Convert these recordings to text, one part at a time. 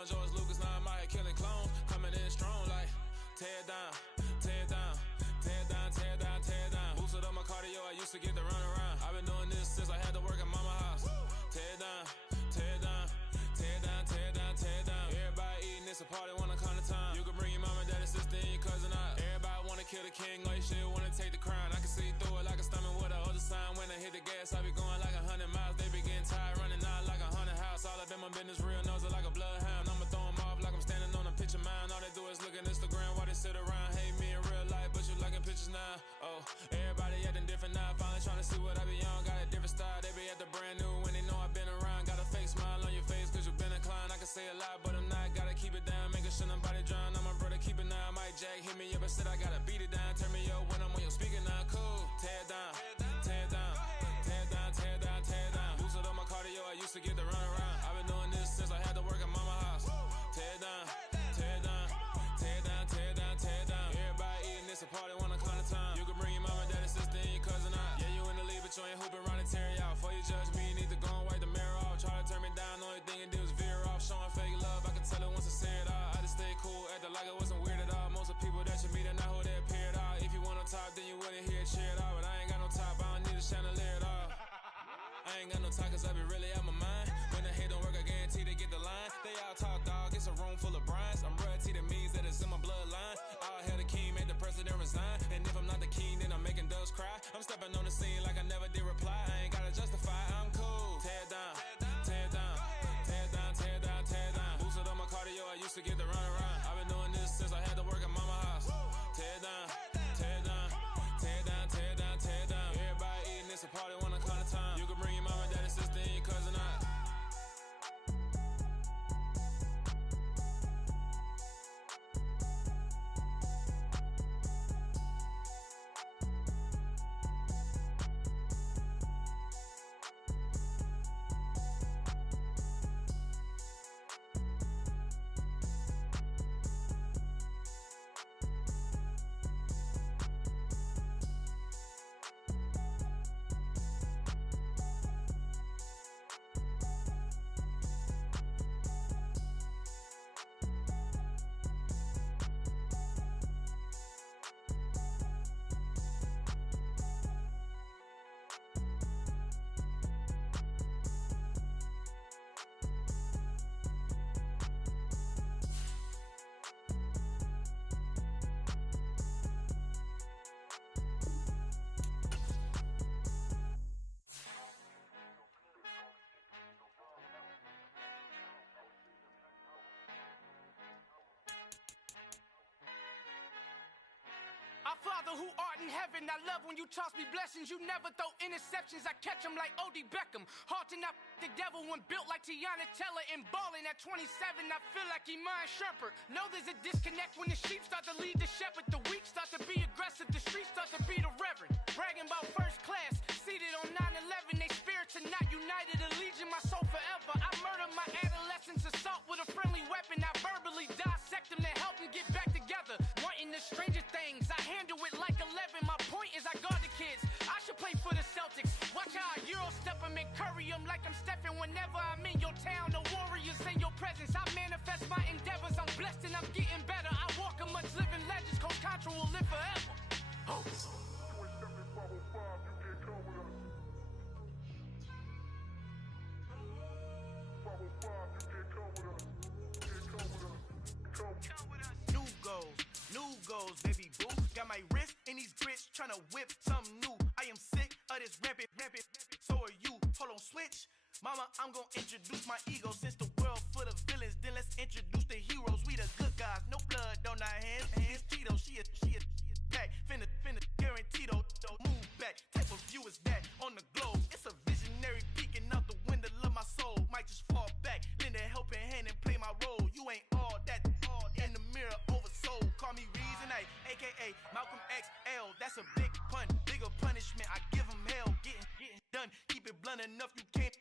on. George Lucas, now I'm out here killing clones. Coming in strong like, tear it down, tear it down. Tear it down, tear it down, tear it down. Boosted up my cardio, I used to get to run around. I've been doing this since I had to work at mama house. Tear it down, tear it down. Tear it down, tear it down, tear it down. Everybody eating, it's a party, wanna come to time. You can bring your mama, daddy, sister, and your cousin out. Everybody wanna kill the king, or you shit wanna take the crown. I can see through it like a stomach with a other sign. When I hit the gas, I be going like 100 miles. They be getting tired, running out like 100 house. All up in my business, real nose it like a bloodhound. I'ma throw them off like I'm standing on a picture mound. All they do is look at Instagram while they sit around. Hate me in real life, but you liking pictures now. Oh, everybody acting different now. Finally trying to see what I be on. Got a different style, they be at the brand new when they know I've been around. Got a fake smile on your face, cause you been inclined. I can say a lot, but I'm not. Gotta keep it down, making sure nobody drown. I'm my brother, keep it now. Mike Jack hit me up and said I gotta beat it down. Turn me up when I'm on your speaker now. Cool, tear it down, tear it down, tear it down, tear it down, tear it down. Boosted up my cardio, I used to get to run around. I've been doing this since I had to work at mama house. Tear it down, tear it down, tear it down, tear it down, tear it down. Everybody eating, it's a party, wanna come to time. You can bring your mama, daddy, sister, and your cousin out. Yeah, you in the lead, but you ain't hooping around and tear you out. Before you judge me, you need to go and wipe the mirror off. Try to turn me down, only thing it did was veer off. Showing fake love, I can tell it once I say it all. I just stay cool, acting like it wasn't weird at all. Most of the people that you meet are not who they appear at all. If you want on top, then you wouldn't hear it cheer at all. But I ain't got no top, I don't need a chandelier at all. I ain't got no talk, cause I be really out my mind. When the hate don't work, I guarantee they get the line. They all talk, dog, it's a room full of brinds. I'm royalty, that means that it's in my bloodline. All hell the king, made the president resign. And if I'm not the king, then I'm making doves cry. I'm stepping on the scene like I never did reply. I ain't gotta justify, I'm cool. Tear it down, tear it down, tear it down, tear it down, tear it down. Boosted up my cardio, I used to get to run around. I've been doing this since I had to work at mama house. Tear it down, tear it down, tear it down, tear it down, tear it down. Everybody eating, it's a party, wanna come to time. You can bring your mama, daddy, sister, and your cousin out. Our Father who art in heaven, I love when you toss me blessings. You never throw interceptions, I catch them like O.D. Beckham. Hard to not the devil when built like Tiana Teller. And balling at 27, I feel like Iman Shumpert. Know there's a disconnect when the sheep start to lead the shepherd. The weak start to be aggressive, the streets start to be the reverend. Bragging about first class, seated on 9/11. They spirits are not united, a legion, my soul forever. I murder my adolescence, assault with a friendly weapon. I verbally dissect them to help them get back together. Wanting the stranger things, I handle it like 11. My point is I guard the kids. I should play for the Celtics. Watch how I Euro step them and curry them like I'm Stephen. Whenever I'm in your town, the Warriors in your presence. I manifest my endeavors. I'm blessed and I'm getting better. I walk amongst living legends. Coach Contra will live forever. Oh. New goals, baby boo. Got my wrist in these grits, tryna whip something new. I am sick of this rampant. So are you. Hold on, switch. Mama, I'm gonna introduce my ego. Since the world full of villains, then let's introduce the heroes. We the good guys, no blood on our hands. Tito, she a pack. Finna guarantee though. Move back. Type of view is that on the globe? It's a visionary peeking out the window of my soul. Might just fall back, lend a helping hand and play my role. You ain't all that in the mirror oversold. Call me Reason A, aka Malcolm XL. That's a big pun, bigger punishment. I give him hell, getting done. Keep it blunt enough, you can't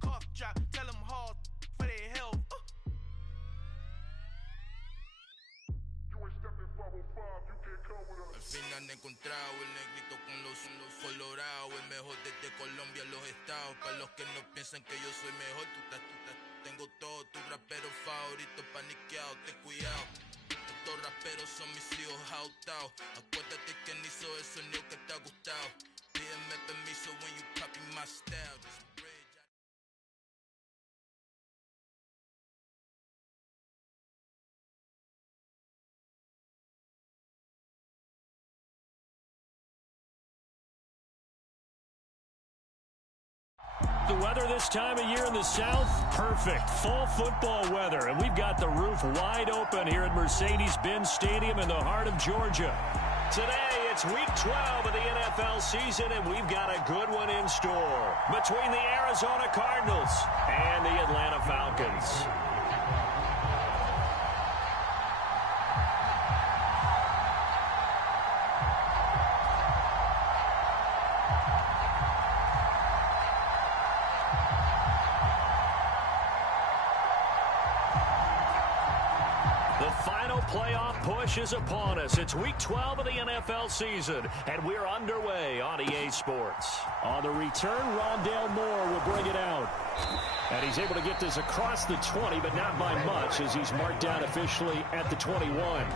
cough drop. Tell them hard for their health. Al fin han encontrado el negrito con los colorados, el mejor desde Colombia, los estados. Para los que no piensan que yo soy mejor, tú estás Tengo todos tus raperos favoritos paniqueados, ten cuidado. Estos raperos son mis hijos jautados. Acuérdate que ni hizo el sonido que te ha gustado. Pídeme permiso when you copy my style. The weather this time of year in the South, perfect. Fall football weather, and we've got the roof wide open here at Mercedes-Benz Stadium in the heart of Georgia. Today, it's Week 12 of the NFL season, and we've got a good one in store between the Arizona Cardinals and the Atlanta Falcons. Playoff push is upon us. It's Week 12 of the NFL season, and we're underway on EA Sports. On the return, Rondale Moore will bring it out. And he's able to get this across the 20, but not by much, as he's marked down officially at the 21.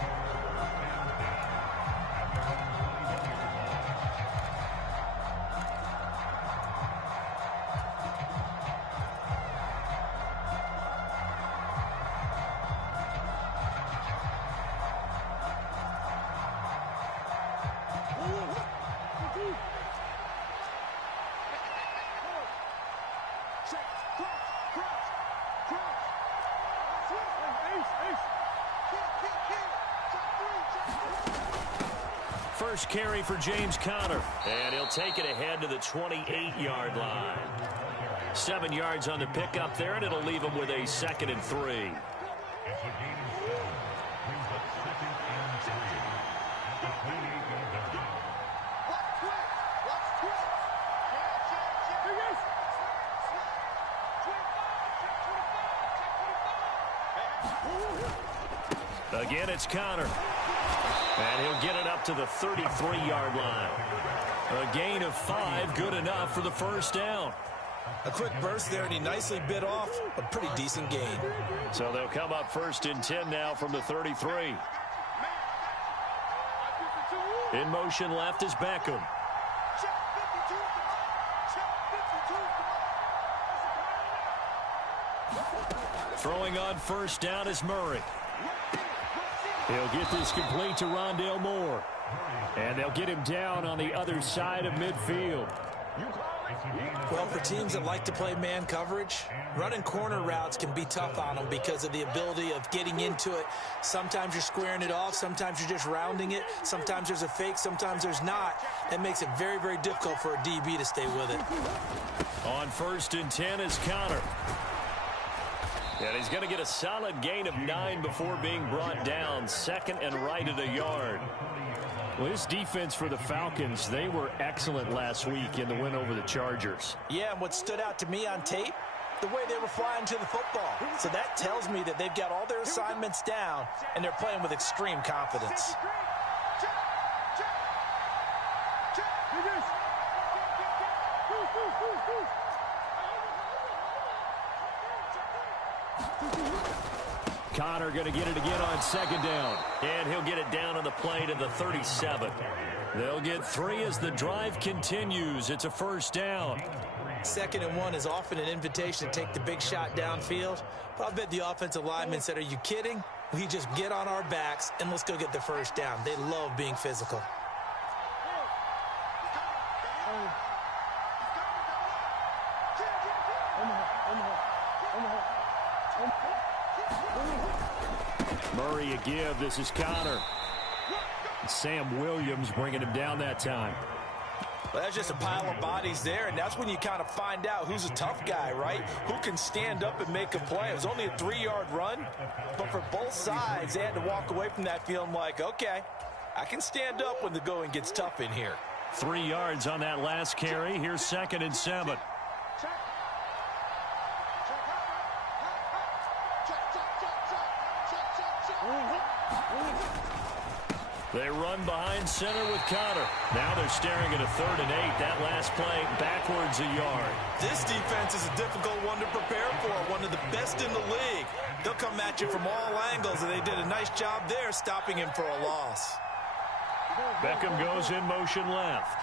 First carry for James Conner, and he'll take it ahead to the 28-yard line. 7 yards on the pickup there, and it'll leave him with a 2nd and 3. Again, it's Conner. And he'll get it up to the 33-yard line. A gain of 5, good enough for the first down. A quick burst there, and he nicely bit off a pretty decent gain. So they'll come up 1st and 10 now from the 33. In motion left is Beckham. Throwing on first down is Murray. He'll get this complete to Rondale Moore. And they'll get him down on the other side of midfield. Well, for teams that like to play man coverage, running corner routes can be tough on them because of the ability of getting into it. Sometimes you're squaring it off. Sometimes you're just rounding it. Sometimes there's a fake. Sometimes there's not. That makes it very, very difficult for a DB to stay with it. On 1st and 10 is Conner. And he's going to get a solid gain of 9 before being brought down. 2nd and right at a yard. Well, this defense for the Falcons, they were excellent last week in the win over the Chargers. Yeah, and what stood out to me on tape, the way they were flying to the football. So that tells me that they've got all their assignments down, and they're playing with extreme confidence. Conner going to get it again on 2nd down. And he'll get it down on the play to the 37. They'll get 3 as the drive continues. It's a first down. 2nd and 1 is often an invitation to take the big shot downfield. But I bet the offensive lineman said, are you kidding? We just get on our backs and let's go get the first down. They love being physical. Murray a give. This is Conner. Sam Williams bringing him down that time. Well, that's just a pile of bodies there, and that's when you kind of find out who's a tough guy, right? Who can stand up and make a play. It was only a 3-yard run, but for both sides, they had to walk away from that feeling like, okay, I can stand up when the going gets tough in here. 3 yards on that last carry. Here's 2nd and 7. They run behind center with Connor. Now they're staring at a 3rd and 8. That last play backwards a yard. This defense is a difficult one to prepare for, one of the best in the league. They'll come at you from all angles, and they did a nice job there stopping him for a loss. Beckham goes in motion left.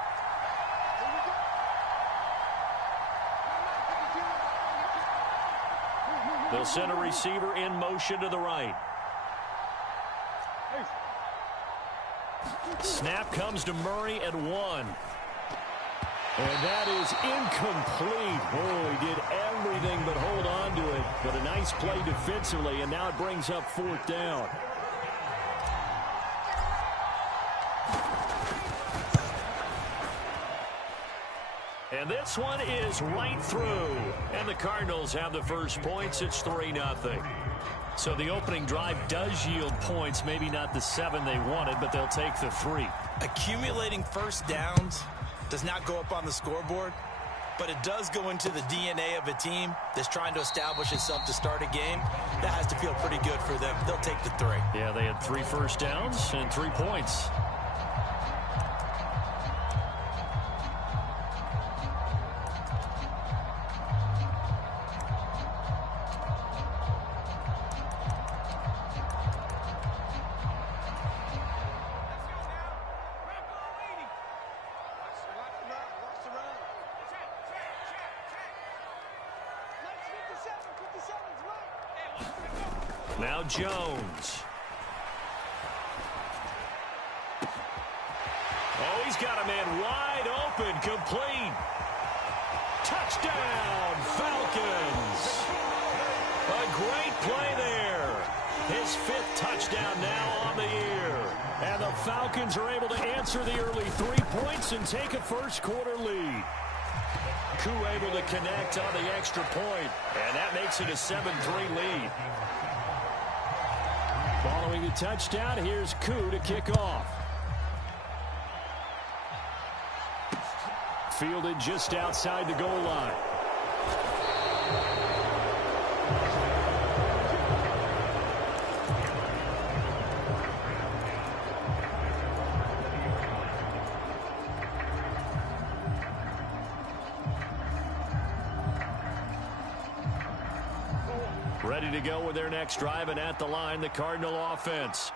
They'll send a receiver in motion to the right. Snap comes to Murray at 1. And that is incomplete. Oh, he did everything but hold on to it. But a nice play defensively, and now it brings up 4th down. And this one is right through. And the Cardinals have the first points. It's 3-0. So the opening drive does yield points. Maybe not the 7 they wanted, but they'll take the 3. Accumulating first downs does not go up on the scoreboard, but it does go into the DNA of a team that's trying to establish itself to start a game. That has to feel pretty good for them. They'll take the 3. Yeah, they had 3 first downs and 3 points. Now Jones. Oh, he's got a man wide open, complete. Touchdown, Falcons. A great play there. His 5th touchdown now on the year. And the Falcons are able to answer the early 3 points and take a first-quarter lead. Koo able to connect on the extra point, and that makes it a 7-3 lead. Following the touchdown, here's Koo to kick off. Fielded just outside the goal line. Ready to go with their next drive, and at the line, the Cardinal offense.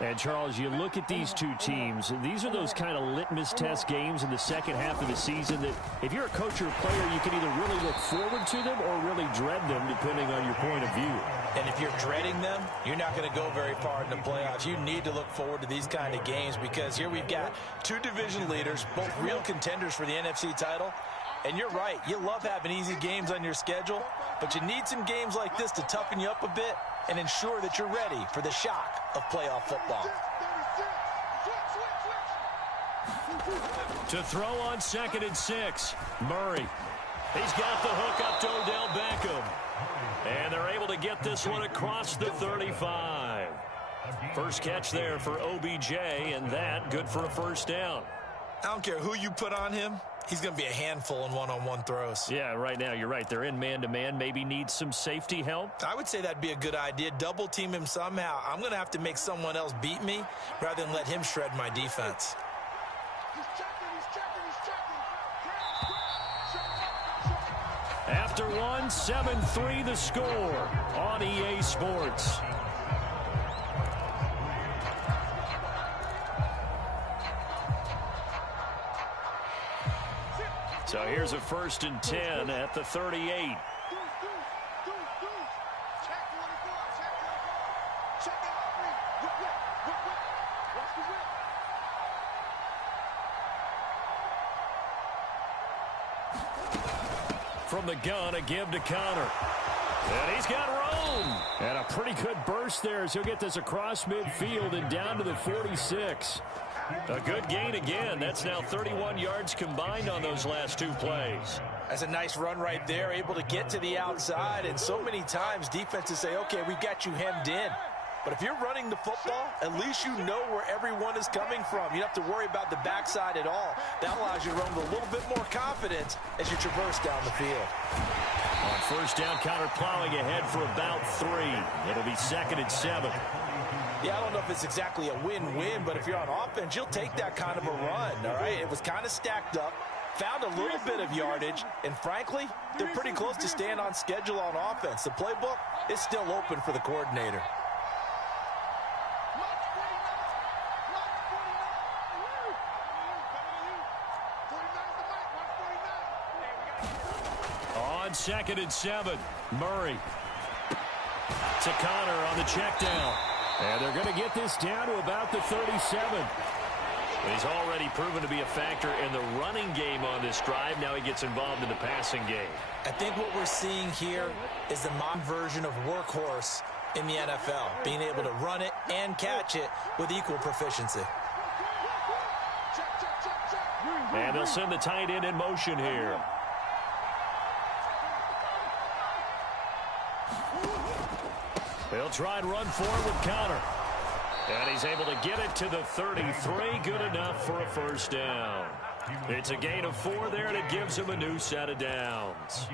And, Charles, you look at these two teams, these are those kind of litmus test games in the second half of the season that if you're a coach or a player, you can either really look forward to them or really dread them, depending on your point of view. And if you're dreading them, you're not going to go very far in the playoffs. You need to look forward to these kind of games because here we've got 2 division leaders, both real contenders for the NFC title. And you're right, you love having easy games on your schedule, but you need some games like this to toughen you up a bit and ensure that you're ready for the shock of playoff football. To throw on 2nd and 6, Murray. He's got the hook up to Odell Beckham. And they're able to get this one across the 35. First catch there for OBJ, and that good for a first down. I don't care who you put on him. He's going to be a handful in one-on-one throws. Yeah, right now, you're right. They're in man-to-man. Maybe need some safety help. I would say that'd be a good idea. Double team him somehow. I'm going to have to make someone else beat me rather than let him shred my defense. After one, 7-3 the score on EA Sports. So here's a 1st and 10 at the 38. From the gun, a give to Connor. And he's got room. And a pretty good burst there as he'll get this across midfield and down to the 46. A good gain again. That's now 31 yards combined on those last 2 plays. That's a nice run right there, able to get to the outside. And so many times defenses say, okay, we've got you hemmed in. But if you're running the football, at least you know where everyone is coming from. You don't have to worry about the backside at all. That allows you to run with a little bit more confidence as you traverse down the field. On first down, Connor plowing ahead for about 3. It'll be 2nd and 7. Yeah, I don't know if it's exactly a win-win, but if you're on offense, you'll take that kind of a run, all right? It was kind of stacked up, found a little bit of yardage, and frankly, they're pretty close to staying on schedule on offense. The playbook is still open for the coordinator. On 2nd and 7, Murray to Connor on the check down. And they're going to get this down to about the 37. He's already proven to be a factor in the running game on this drive. Now he gets involved in the passing game. I think what we're seeing here is the modern version of workhorse in the NFL, being able to run it and catch it with equal proficiency. And they'll send the tight end in motion here. They'll try and run forward with Connor. And he's able to get it to the 33. Good enough for a first down. It's a gain of 4 there, and it gives him a new set of downs.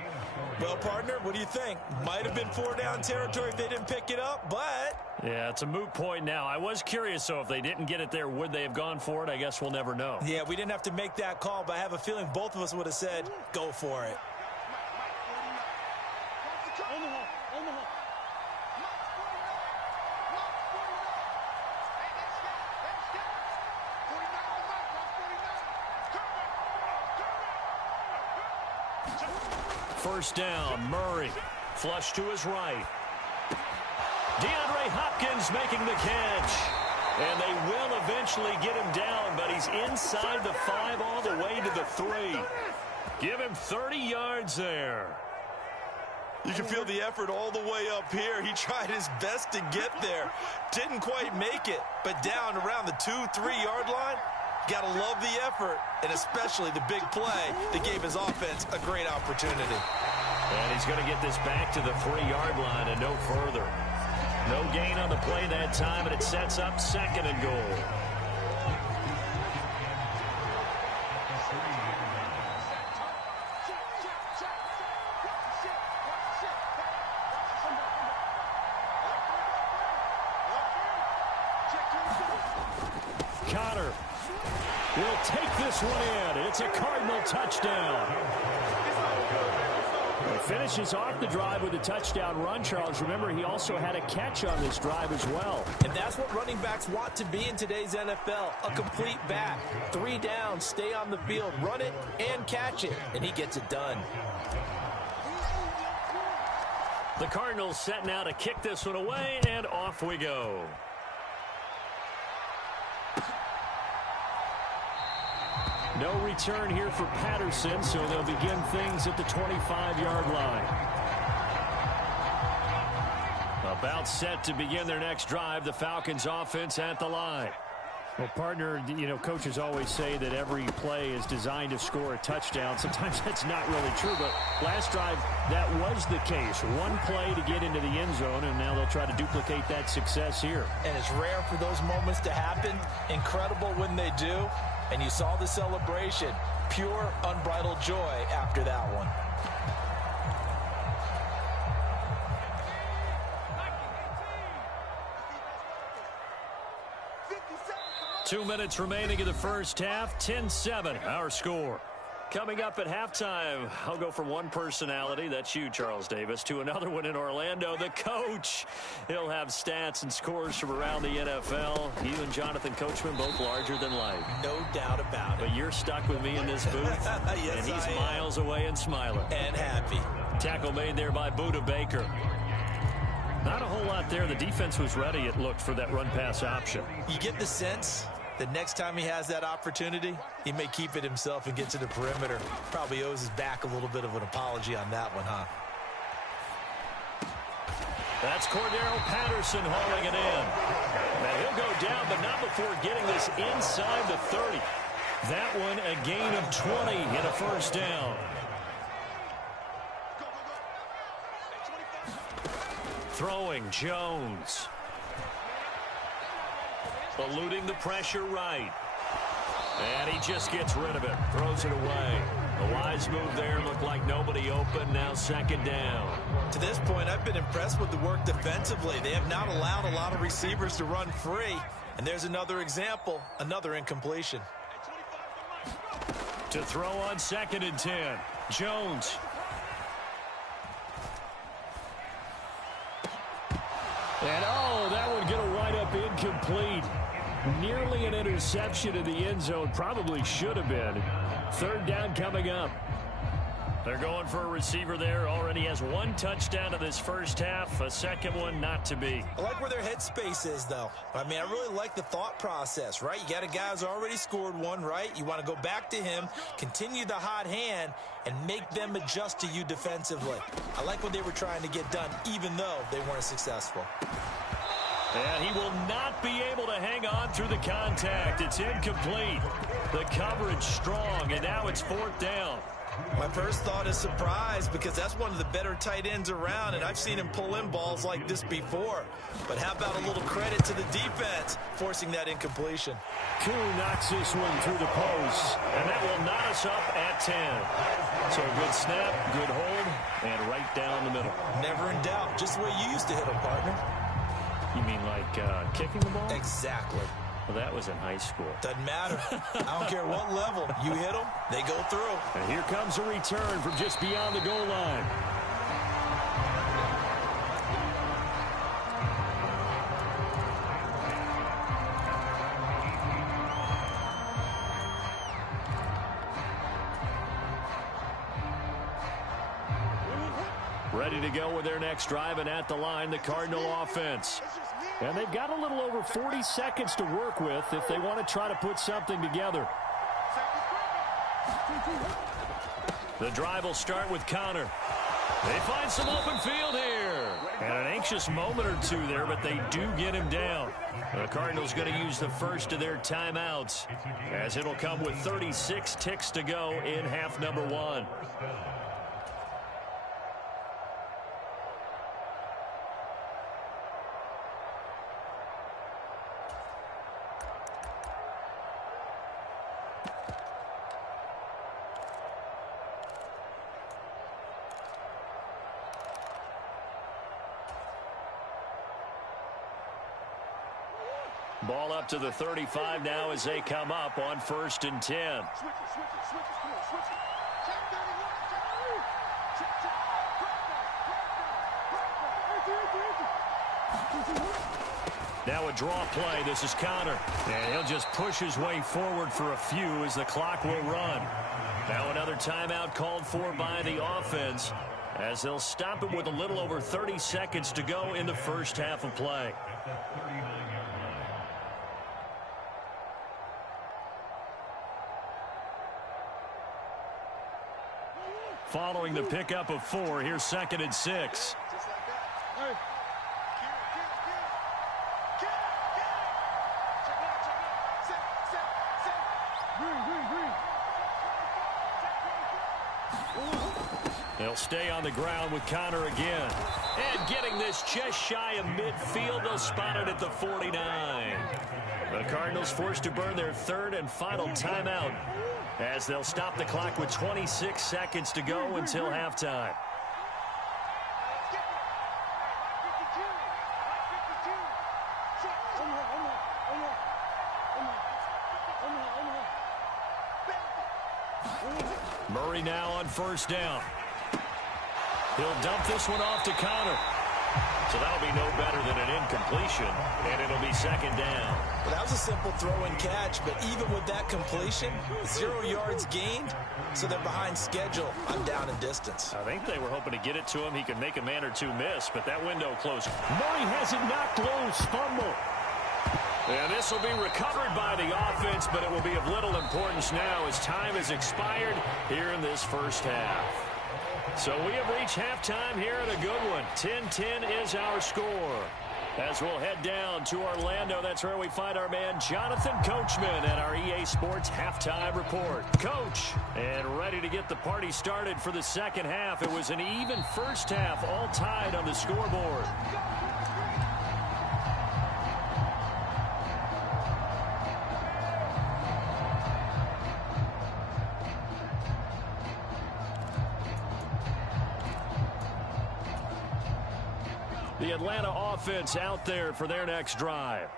Well, partner, what do you think? Might have been 4-down territory if they didn't pick it up, but... Yeah, it's a moot point now. I was curious, so if they didn't get it there, would they have gone for it? I guess we'll never know. Yeah, we didn't have to make that call, but I have a feeling both of us would have said, go for it. First down, Murray. Flush to his right. DeAndre Hopkins making the catch. And they will eventually get him down, but he's inside the 5 all the way to the 3. Give him 30 yards there. You can feel the effort all the way up here. He tried his best to get there. Didn't quite make it, but down around the 2-3-yard line. Got to love the effort, and especially the big play that gave his offense a great opportunity. And he's going to get this back to the 3-yard line and no further. No gain on the play that time, and it sets up 2nd and goal. Connor will take this one in. It's a Cardinal touchdown. He finishes off the drive with a touchdown run, Charles. Remember, he also had a catch on this drive as well. And that's what running backs want to be in today's NFL, a complete back. 3 downs, stay on the field, run it and catch it, and he gets it done. The Cardinals set now to kick this one away, and off we go. No return here for Patterson, so they'll begin things at the 25-yard line. About set to begin their next drive, the Falcons offense at the line. Well, partner, you know, coaches always say that every play is designed to score a touchdown. Sometimes that's not really true, but last drive, that was the case. One play to get into the end zone, and now they'll try to duplicate that success here. And it's rare for those moments to happen. Incredible when they do. And you saw the celebration. Pure, unbridled joy after that one. Two minutes remaining in the first half. 10-7, our score. Coming up at halftime, I'll go from one personality, that's you, Charles Davis, to another one in Orlando, the coach. He'll have stats and scores from around the NFL. You and Jonathan Coachman, both larger than life. No doubt about it. But you're stuck with me in this booth, yes, and he's miles away and smiling. And happy. Tackle made there by Buda Baker. Not a whole lot there. The defense was ready, it looked, for that run-pass option. You get the sense that next time he has that opportunity, he may keep it himself and get to the perimeter. Probably owes his back a little bit of an apology on that one, huh? That's Cordero Patterson hauling it in. Now he'll go down, but not before getting this inside the 30. That one a gain of 20 and a first down. Throwing Jones. Eluding the pressure right. And he just gets rid of it. Throws it away. The wise move there, looked like nobody open, now second down. To this point, I've been impressed with the work defensively. They have not allowed a lot of receivers to run free. And there's another example, another incompletion. To throw on 2nd and 10, Jones. And that would get a wide-up incomplete. Nearly an interception in the end zone. Probably should have been. 3rd down coming up. They're going for a receiver there. Already has 1 touchdown in this first half. A second one not to be. I like where their headspace is, though. I mean, I really like the thought process, right? You got a guy who's already scored 1, right? You want to go back to him, continue the hot hand, and make them adjust to you defensively. I like what they were trying to get done, even though they weren't successful. And he will not be able to hang on through the contact. It's incomplete. The coverage strong, and now it's 4th down. My first thought is surprise, because that's one of the better tight ends around, and I've seen him pull in balls like this before. But how about a little credit to the defense forcing that incompletion? Koo knocks this one through the post, and that will knot us up at 10. So good snap, good hold, and right down the middle. Never in doubt. Just the way you used to hit them, partner. You mean like kicking the ball? Exactly. Well, that was in high school. Doesn't matter. I don't care what level. You hit them, they go through. And here comes a return from just beyond the goal line. Ready to go with their next drive, and at the line, the Cardinal offense. And they've got a little over 40 seconds to work with if they want to try to put something together. The drive will start with Connor. They find some open field here. And an anxious moment or two there, but they do get him down. The Cardinals going to use the first of their timeouts, as it'll come with 36 ticks to go in half number 1. Ball up to the 35 now as they come up on 1st and 10. Now a draw play. This is Connor. And he'll just push his way forward for a few as the clock will run. Now another timeout called for by the offense, as they'll stop it with a little over 30 seconds to go in the first half of play. Following the pickup of 4, here's 2nd and 6. They'll stay on the ground with Connor again. And getting this just shy of midfield, they'll spot it at the 49. The Cardinals forced to burn their 3rd and final timeout, as they'll stop the clock with 26 seconds to go until halftime. Murray now on 1st down. He'll dump this one off to Connor. So that'll be no better than an incompletion, and it'll be 2nd down. Well, that was a simple throw and catch, but even with that completion, 0 yards gained, so they're behind schedule on down and distance. I think they were hoping to get it to him. He could make a man or two miss, but that window closed. Murray has it knocked loose. Fumble. And this will be recovered by the offense, but it will be of little importance now as time has expired here in this first half. So we have reached halftime here in a good one. 10-10 is our score. As we'll head down to Orlando, that's where we find our man Jonathan Coachman at our EA Sports Halftime Report. Coach, and ready to get the party started for the second half. It was an even first half, all tied on the scoreboard. The Atlanta offense out there for their next drive.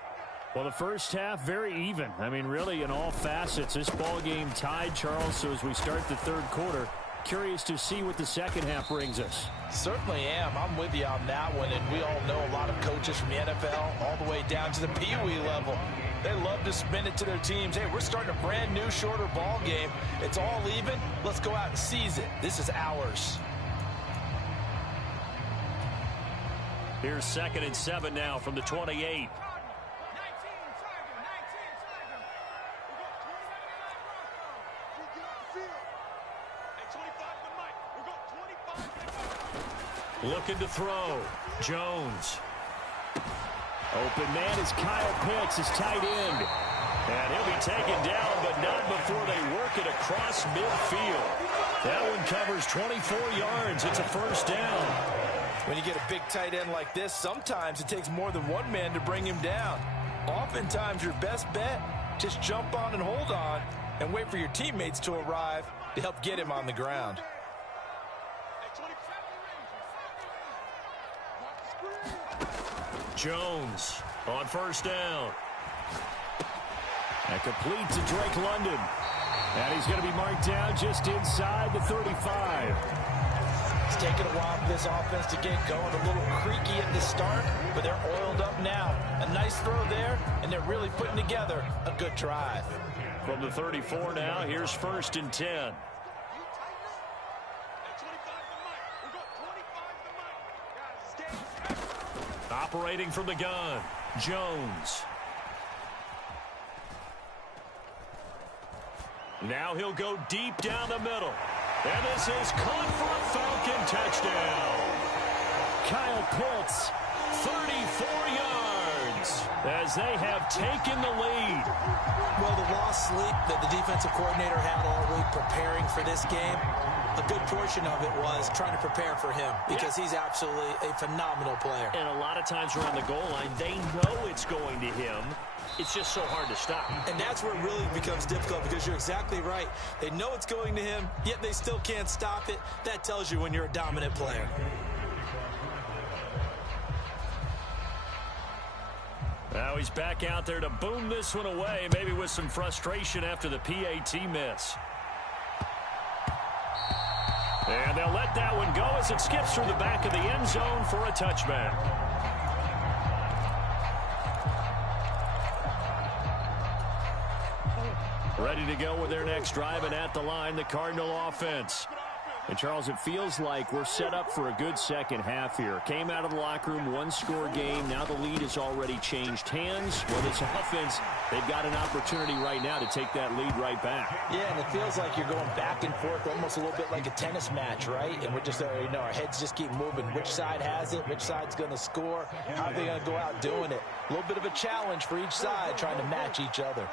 Well, the first half, very even. I mean, really, in all facets. This ball game tied, Charles, so as we start the third quarter, curious to see what the second half brings us. Certainly am. I'm with you on that one, and we all know a lot of coaches from the NFL all the way down to the Pee-wee level. They love to spin it to their teams. Hey, we're starting a brand new, shorter ball game. It's all even. Let's go out and seize it. This is ours. Here's 2nd and 7 now from the 28. Looking to throw. Jones. Open man is Kyle Pitts, his tight end. And he'll be taken down, but not before they work it across midfield. That one covers 24 yards. It's a first down. When you get a big tight end like this, sometimes it takes more than one man to bring him down. Oftentimes, your best bet, just jump on and hold on and wait for your teammates to arrive to help get him on the ground. Jones on first down. That completes to Drake London. And he's going to be marked down just inside the 35. It's taken a while for this offense to get going. A little creaky at the start, but they're oiled up now. A nice throw there, and they're really putting together a good drive. From the 34 now, here's 1st and 10. Operating from the gun, Jones. Now he'll go deep down the middle. And this is caught for a Falcon touchdown. Kyle Pitts, 34 yards, as they have taken the lead. Well, the lost sleep that the defensive coordinator had all week preparing for this game, a good portion of it was trying to prepare for him because he's absolutely a phenomenal player. And a lot of times around the goal line, they know it's going to him. It's just so hard to stop. And that's where it really becomes difficult because you're exactly right. They know it's going to him, yet they still can't stop it. That tells you when you're a dominant player. Now he's back out there to boom this one away, maybe with some frustration after the PAT miss. And they'll let that one go as it skips through the back of the end zone for a touchback. Ready to go with their next drive, and at the line, the Cardinal offense. And, Charles, it feels like we're set up for a good second half here. Came out of the locker room, one-score game. Now the lead has already changed hands. Well, this offense, they've got an opportunity right now to take that lead right back. Yeah, and it feels like you're going back and forth, almost a little bit like a tennis match, right? And we're just, our heads just keep moving. Which side has it? Which side's going to score? How are they going to go out doing it? A little bit of a challenge for each side, trying to match each other.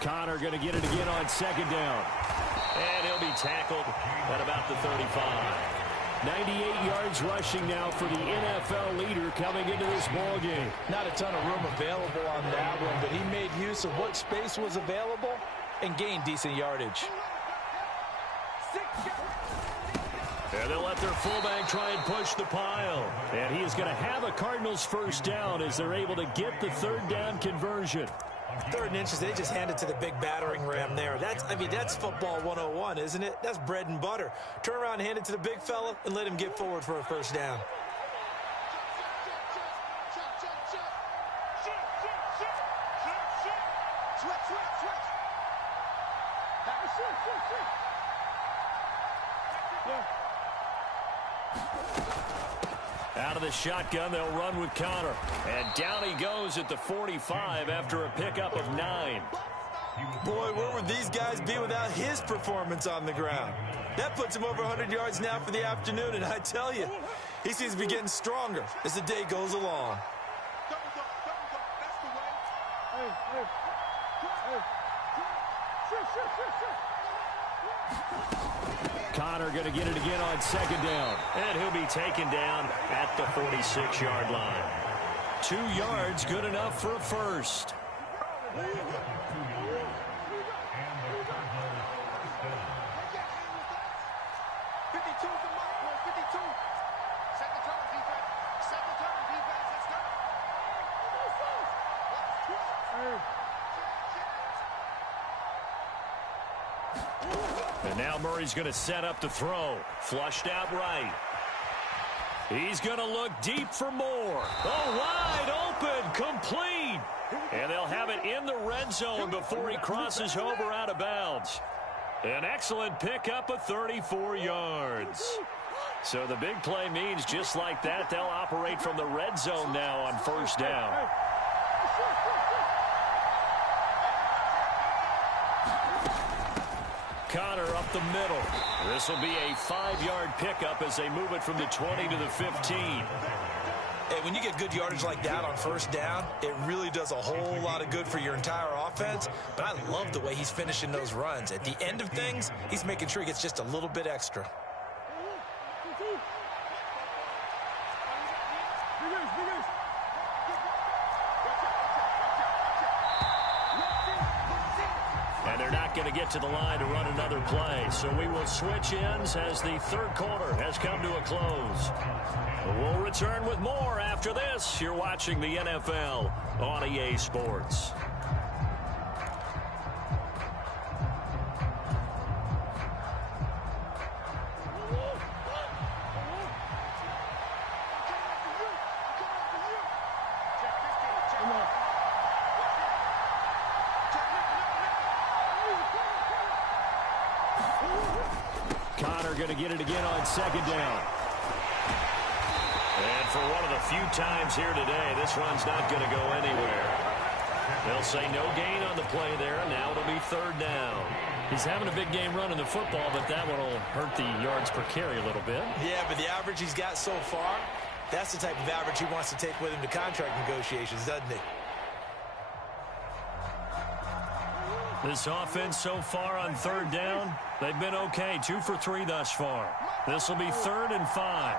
Connor going to get it again on second down. And he'll be tackled at about the 35. 98 yards rushing now for the NFL leader coming into this ball game. Not a ton of room available on that one, but he made use of what space was available and gained decent yardage. And they'll let their fullback try and push the pile. And he is going to have a Cardinals first down as they're able to get the third down conversion. 3rd and inches, they just hand it to the big battering ram there. That's football 101, isn't it? That's bread and butter. Turn around and hand it to the big fella and let him get forward for a first down. Out of the shotgun, they'll run with Connor. And down he goes at the 45 after a pickup of 9. Boy, where would these guys be without his performance on the ground? That puts him over 100 yards now for the afternoon, and I tell you, he seems to be getting stronger as the day goes along. Connor going to get it again on second down. And he'll be taken down at the 46-yard line. 2 yards, good enough for a first. And now Murray's going to set up the throw. Flushed out right. He's going to look deep for more. Oh, wide open, complete. And they'll have it in the red zone before he crosses over out of bounds. An excellent pickup of 34 yards. So the big play means just like that, they'll operate from the red zone now on first down. Connor up the middle. This will be a 5-yard pickup as they move it from the 20 to the 15. Hey, when you get good yardage like that on first down, it really does a whole lot of good for your entire offense. But I love the way he's finishing those runs. At the end of things, he's making sure he gets just a little bit extra. Going to get to the line to run another play. So we will switch ends as the third quarter has come to a close. We'll return with more after this. You're watching the NFL on EA Sports. Going to get it again on second down. And for one of the few times here today, this run's not going to go anywhere. They'll say no gain on the play there. Now it'll be third down. He's having a big game running the football, but that one will hurt the yards per carry a little bit. Yeah, but the average he's got so far, that's the type of average he wants to take with him to contract negotiations, doesn't he? This offense so far on third down, they've been okay. 2 for 3 thus far. This will be 3rd and 5.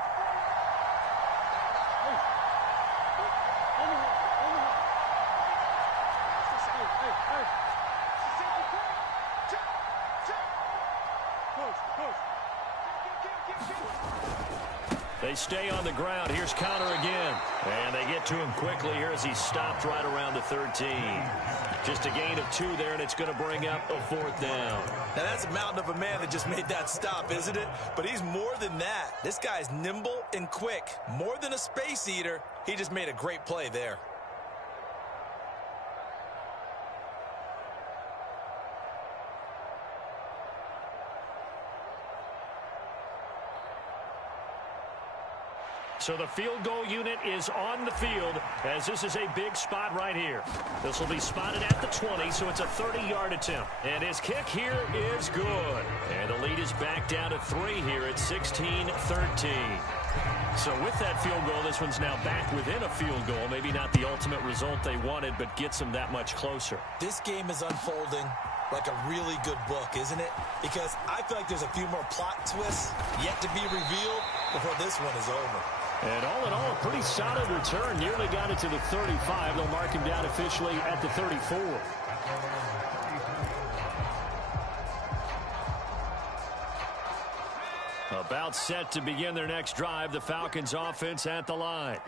They stay on the ground. Here's Connor again. And they get to him quickly here as he's stopped right around the 13. Just a gain of 2 there, and it's going to bring up a 4th down. Now, that's a mountain of a man that just made that stop, isn't it? But he's more than that. This guy's nimble and quick. More than a space eater. He just made a great play there. So the field goal unit is on the field as this is a big spot right here. This will be spotted at the 20, so it's a 30-yard attempt. And his kick here is good. And the lead is back down to 3 here at 16-13. So with that field goal, this one's now back within a field goal. Maybe not the ultimate result they wanted, but gets them that much closer. This game is unfolding like a really good book, isn't it? Because I feel like there's a few more plot twists yet to be revealed before this one is over. And all in all, a pretty solid return. Nearly got it to the 35. They'll mark him down officially at the 34. About set to begin their next drive. The Falcons offense at the line.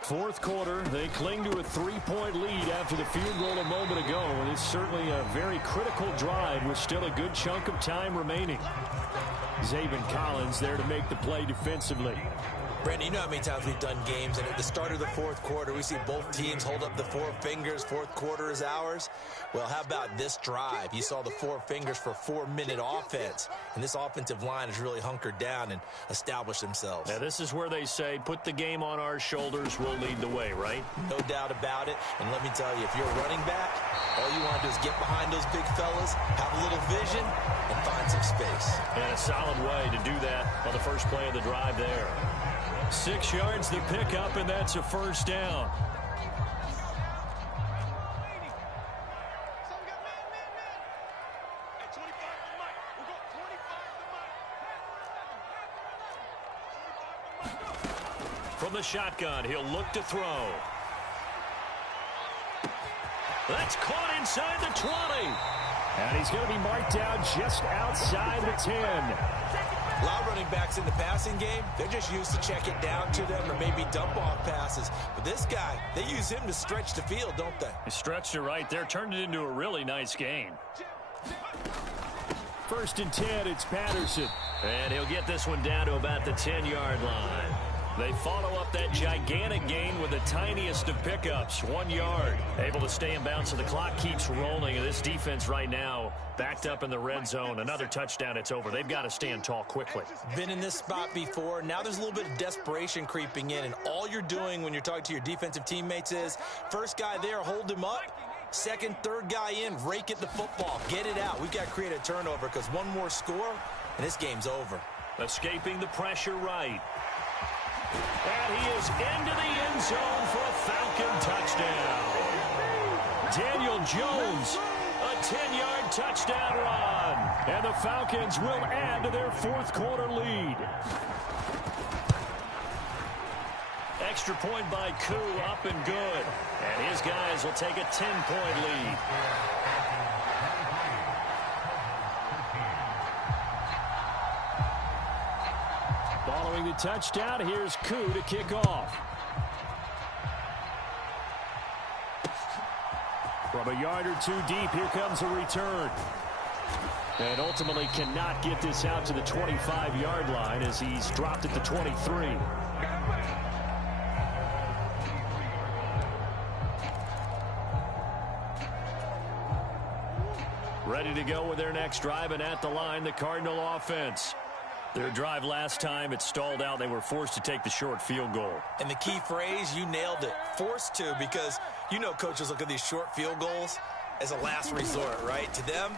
Fourth quarter, they cling to a 3-point lead after the field goal a moment ago. And it's certainly a very critical drive with still a good chunk of time remaining. Zaven Collins there to make the play defensively. Brandon, you know how many times we've done games, and at the start of the fourth quarter, we see both teams hold up the 4 fingers. Fourth quarter is ours. Well, how about this drive? You saw the 4 fingers for 4-minute offense, and this offensive line has really hunkered down and established themselves. Now, this is where they say, put the game on our shoulders, we'll lead the way, right? No doubt about it, and let me tell you, if you're a running back, all you want to do is get behind those big fellas, have a little vision, and find some space. And a solid way to do that on the first play of the drive there. 6 yards to pick up, and that's a first down. From the shotgun, he'll look to throw. That's caught inside the 20. And he's going to be marked down just outside the 10. A lot of running backs in the passing game, they're just used to check it down to them or maybe dump-off passes. But this guy, they use him to stretch the field, don't they? He stretched it right there, turned it into a really nice gain. 1st and 10, it's Patterson. And he'll get this one down to about the 10-yard line. They follow up that gigantic gain with the tiniest of pickups, 1 yard. Able to stay in bounds, so the clock keeps rolling. And this defense right now backed up in the red zone. Another touchdown, it's over. They've got to stand tall quickly. Been in this spot before. Now there's a little bit of desperation creeping in. And all you're doing when you're talking to your defensive teammates is, first guy there, hold him up. Second, third guy in, rake at the football. Get it out. We've got to create a turnover because one more score, and this game's over. Escaping the pressure right. And he is into the end zone for a Falcon touchdown. Daniel Jones, a 10-yard touchdown run. And the Falcons will add to their 4th quarter lead. Extra point by Koo, up and good. And his guys will take a 10-point lead. Following the touchdown, here's Koo to kick off. From a yard or 2 deep, here comes a return. And ultimately cannot get this out to the 25-yard line as he's dropped at the 23. Ready to go with their next drive, and at the line, the Cardinal offense. Their drive last time, it stalled out. They were forced to take the short field goal. And the key phrase, you nailed it, forced to, because you know coaches look at these short field goals as a last resort, right? To them,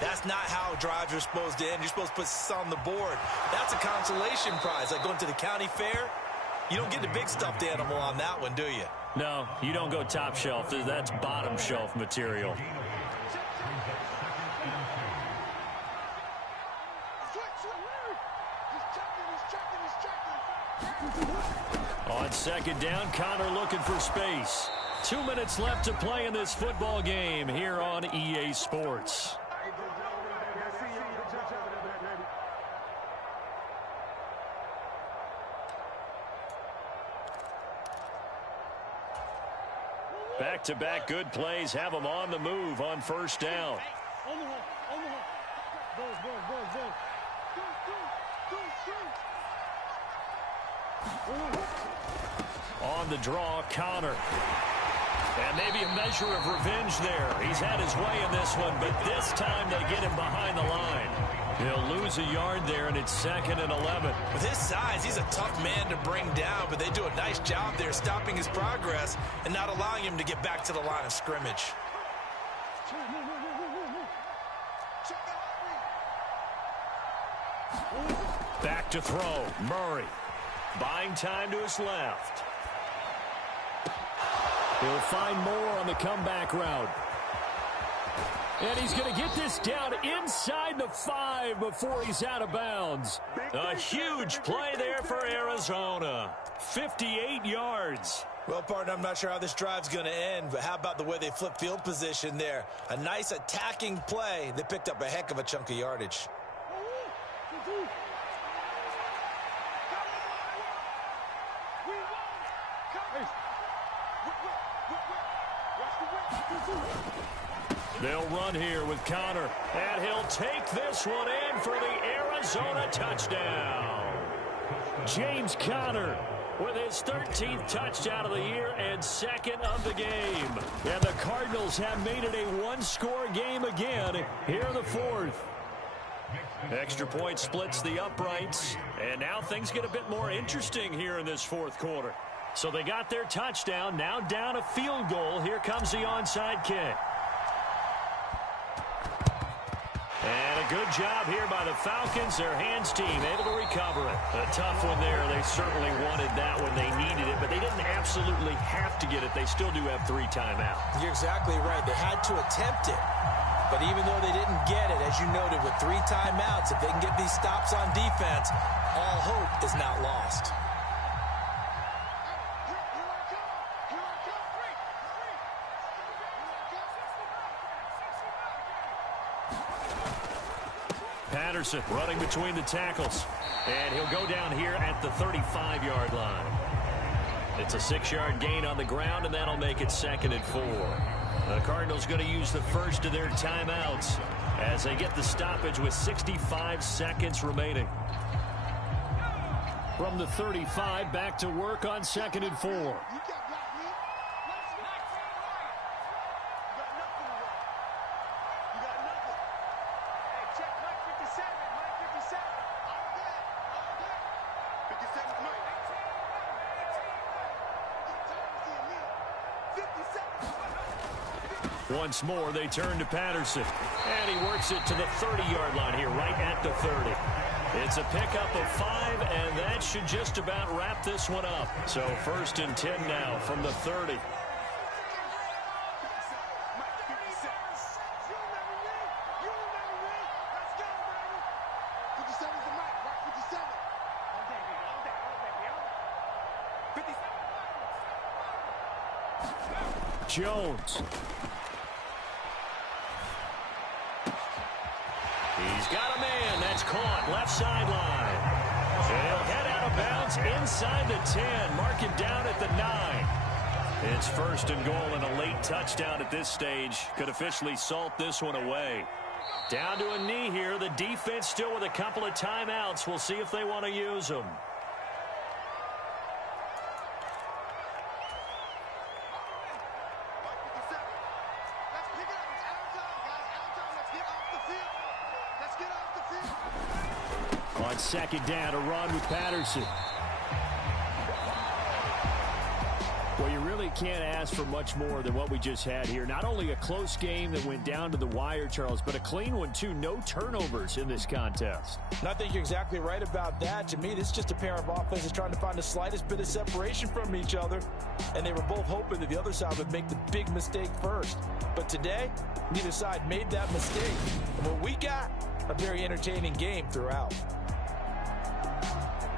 that's not how drives are supposed to end. You're supposed to put this on the board. That's a consolation prize, like going to the county fair. You don't get the big stuffed animal on that one, do you? No, you don't go top shelf. That's bottom shelf material. On 2nd down, Connor looking for space. 2 minutes left to play in this football game here on EA Sports. Back-to-back good plays have them on the move on 1st down. On the draw, Connor. And maybe a measure of revenge there. He's had his way in this one, but this time they get him behind the line. He'll lose a yard there, and it's 2nd and 11. With his size, he's a tough man to bring down, but they do a nice job there stopping his progress and not allowing him to get back to the line of scrimmage. Back to throw, Murray. Buying time to his left. He'll find more on the comeback route. And he's going to get this down inside the 5 before he's out of bounds. A huge play there for Arizona. 58 yards. Well, partner, I'm not sure how this drive's going to end, but how about the way they flip field position there? A nice attacking play. They picked up a heck of a chunk of yardage. They'll run here with Connor, and he'll take this one in for the Arizona touchdown. James Conner with his 13th touchdown of the year and 2nd of the game. And the Cardinals have made it a one-score game again here in the 4th. Extra point splits the uprights, and now things get a bit more interesting here in this 4th quarter. So they got their touchdown, now down a field goal. Here comes the onside kick. And a good job here by the Falcons. Their hands team able to recover it. A tough one there. They certainly wanted that when they needed it, but they didn't absolutely have to get it. They still do have 3 timeouts. You're exactly right. They had to attempt it. But even though they didn't get it, as you noted, with 3 timeouts, if they can get these stops on defense, all hope is not lost. Patterson running between the tackles. And he'll go down here at the 35-yard line. It's a 6-yard gain on the ground, and that'll make it 2nd and 4. The Cardinals going to use the first of their timeouts as they get the stoppage with 65 seconds remaining. From the 35, back to work on 2nd and 4. Once more, they turn to Patterson. And he works it to the 30-yard line here, right at the 30. It's a pickup of 5, and that should just about wrap this one up. So 1st and 10 now from the 30. Jones. He's got a man. That's caught. Left sideline. And he'll head out of bounds inside the 10. Mark him down at the 9. It's 1st and goal and a late touchdown at this stage. Could officially salt this one away. Down to a knee here. The defense still with a couple of timeouts. We'll see if they want to use them. On 2nd down, a run with Patterson. Well, you really can't ask for much more than what we just had here. Not only a close game that went down to the wire, Charles, but a clean one, too. No turnovers in this contest. And I think you're exactly right about that. To me, this is just a pair of offenses trying to find the slightest bit of separation from each other. And they were both hoping that the other side would make the big mistake first. But today, neither side made that mistake. And what we got, a very entertaining game throughout.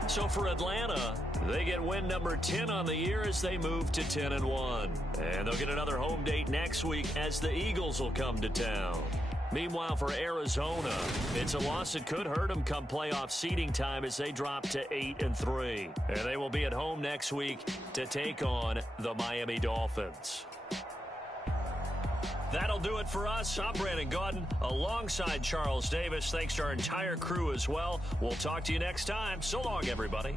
So for Atlanta, they get win number 10 on the year as they move to 10-1. And they'll get another home date next week as the Eagles will come to town. Meanwhile, for Arizona, it's a loss that could hurt them come playoff seeding time as they drop to 8-3. And they will be at home next week to take on the Miami Dolphins. That'll do it for us. I'm Brandon Gaudin alongside Charles Davis. Thanks to our entire crew as well. We'll talk to you next time. So long, everybody.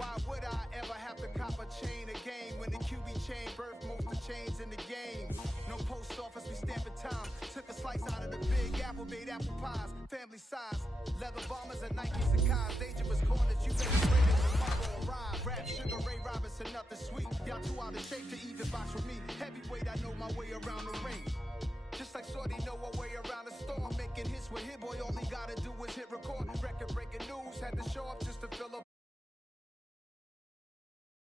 Why would I ever have to cop a chain a game when the QB chain birthed most of chains in the game? No post office, we stamping time. Took a slice out of the big apple, made apple pies, family size. Leather bombers and Nikes and Kais, dangerous corners, you better spray it tomorrow arrive. Rap, Sugar Ray Robinson, nothing sweet. Y'all too out of shape to even box with me. Heavyweight, I know my way around the ring. Just like Shorty know her way around the storm. Making hits with Hit Boy, all he gotta do is hit record. Record breaking news, had to show up just to fill up.